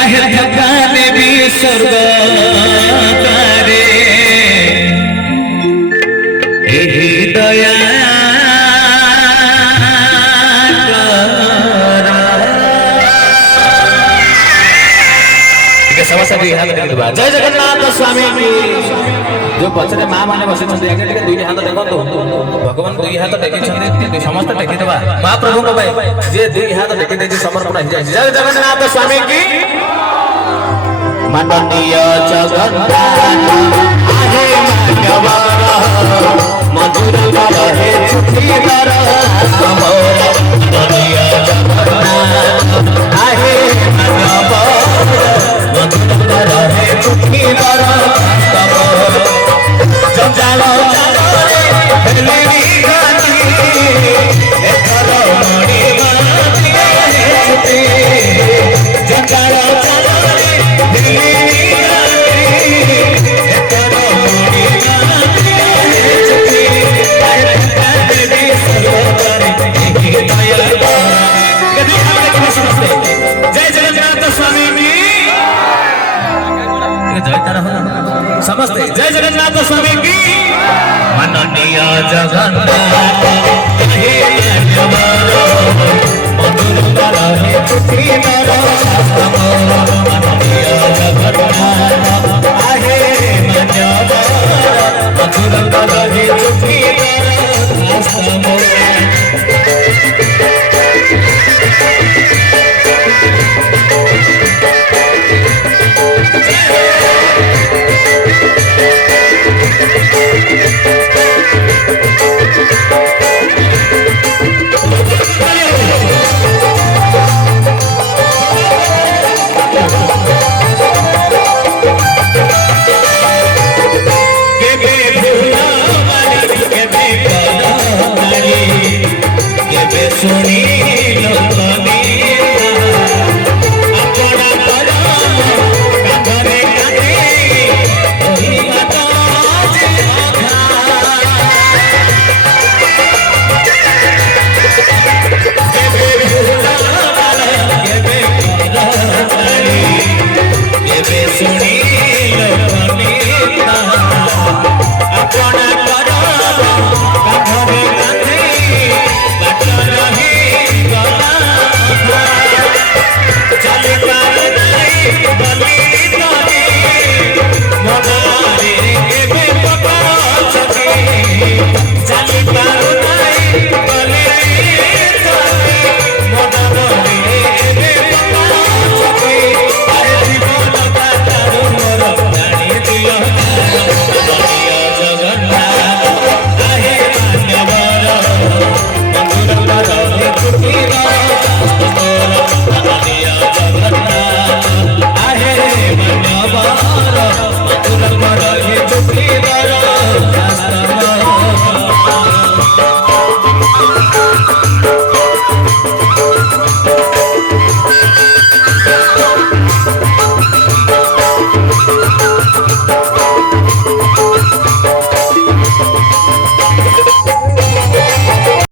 आहे थकाने भी स्वर्ग करे दया जय जगन्नाथ स्वामी जो पचरे माँ मैंने बस दुई हाथ देखो भगवान दुई हाथ टेकी समस्त टेकी देवा महाप्रभु जी दुई हाथ टेकी समर्पण जय जगन्नाथ स्वामी की माननीय जगन्नाथ मधुर रहे समस्ते जय जगन्नाथ स्वामी की माननीय जगन्नाथ मधुर रहे